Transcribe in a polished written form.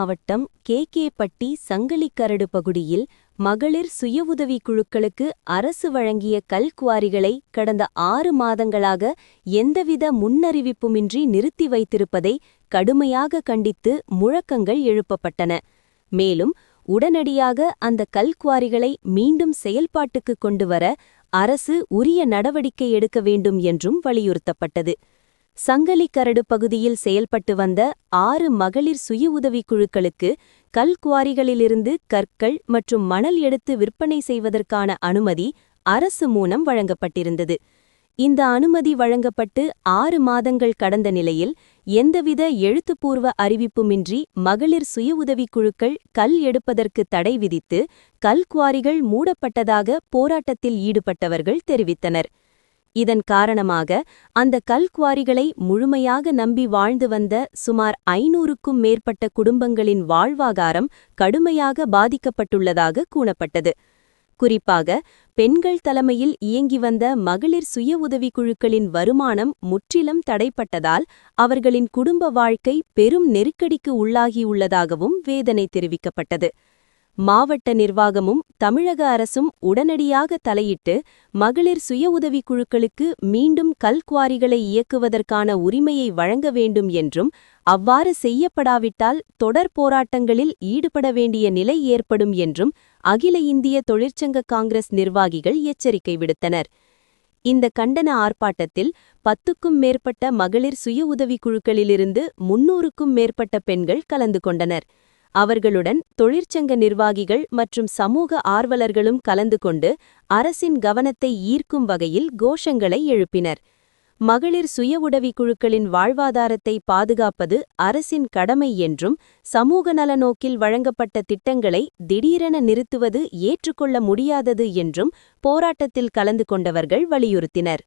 மாவட்டம் கே.கே.பட்டி சங்கிலிக்கரடு பகுதியில் மகளிர் சுய உதவிக் குழுக்களுக்கு அரசு வழங்கிய கல்குவாரிகளை கடந்த 6 மாதங்களாக எந்தவித முன்னறிவிப்புமின்றி நிறுத்தி வைத்திருப்பதை கடுமையாக கண்டித்து முழக்கங்கள் எழுப்பப்பட்டன. மேலும் உடனடியாக அந்த கல்குவாரிகளை மீண்டும் செயல்பாட்டுக்கு கொண்டுவர அரசு உரிய நடவடிக்கை எடுக்க வேண்டும் என்றும் வலியுறுத்தப்பட்டது. சங்கிலிக்கரடு பகுதியில் செயல்பட்டு வந்த 6 மகளிர் சுய உதவிக் குழுக்களுக்கு கல்குவாரிகளிலிருந்து கற்கள் மற்றும் மணல் எடுத்து விற்பனை செய்வதற்கான அனுமதி அரசு மூலம் வழங்கப்பட்டிருந்தது. இந்த அனுமதி வழங்கப்பட்டு 6 மாதங்கள் கடந்த நிலையில் எந்தவித எழுத்துப்பூர்வ அறிவிப்புமின்றி மகளிர் சுய உதவிக் குழுக்கள் கல் எடுப்பதற்கு தடை விதித்து கல்குவாரிகள் மூடப்பட்டதாக போராட்டத்தில் ஈடுபட்டவர்கள் தெரிவித்தனர். இதன் காரணமாக அந்த கல்குவாரிகளை முழுமையாக நம்பி வாழ்ந்து வந்த சுமார் 500க்கும் மேற்பட்ட குடும்பங்களின் வாழ்வாதாரம் கடுமையாக பாதிக்கப்பட்டுள்ளதாக கூறப்பட்டது. குறிப்பாக பெண்கள் தலைமையில் இயங்கி வந்த மகளிர் சுய உதவிக் குழுக்களின் வருமானம் முற்றிலும் தடைப்பட்டதால் அவர்களின் குடும்ப வாழ்க்கை பெரும் நெருக்கடிக்கு உள்ளாகியுள்ளதாகவும் வேதனை தெரிவிக்கப்பட்டது. மாவட்ட நிர்வாகமும் தமிழக அரசும் உடனடியாக தலையிட்டு மகளிர் சுய உதவிக் குழுக்களுக்கு மீண்டும் கல்குவாரிகளை இயக்குவதற்கான உரிமையை வழங்க வேண்டும் என்றும், அவ்வாறு செய்யப்படாவிட்டால் தொடர் போராட்டங்களில் ஈடுபட வேண்டிய நிலை ஏற்படும் என்றும் அகில இந்திய தொழிற்சங்க காங்கிரஸ் நிர்வாகிகள் எச்சரிக்கை விடுத்தனர். இந்த கண்டன ஆர்ப்பாட்டத்தில் 10க்கும் மேற்பட்ட மகளிர் சுய உதவிக் குழுக்களிலிருந்து 300க்கும் மேற்பட்ட பெண்கள் கலந்து கொண்டனர். அவர்களுடன் தொழிற்சங்க நிர்வாகிகள் மற்றும் சமூக ஆர்வலர்களும் கலந்து கொண்டு அரசின் கவனத்தை ஈர்க்கும் வகையில் கோஷங்களை எழுப்பினர். மகளிர் சுய உதவிக் குழுக்களின் வாழ்வாதாரத்தை பாதுகாப்பது அரசின் கடமை என்றும், சமூக நல நோக்கில் வழங்கப்பட்ட திட்டங்களை திடீரென நிறுத்துவது ஏற்றுக்கொள்ள முடியாதது என்றும் போராட்டத்தில் கலந்து கொண்டவர்கள் வலியுறுத்தினர்.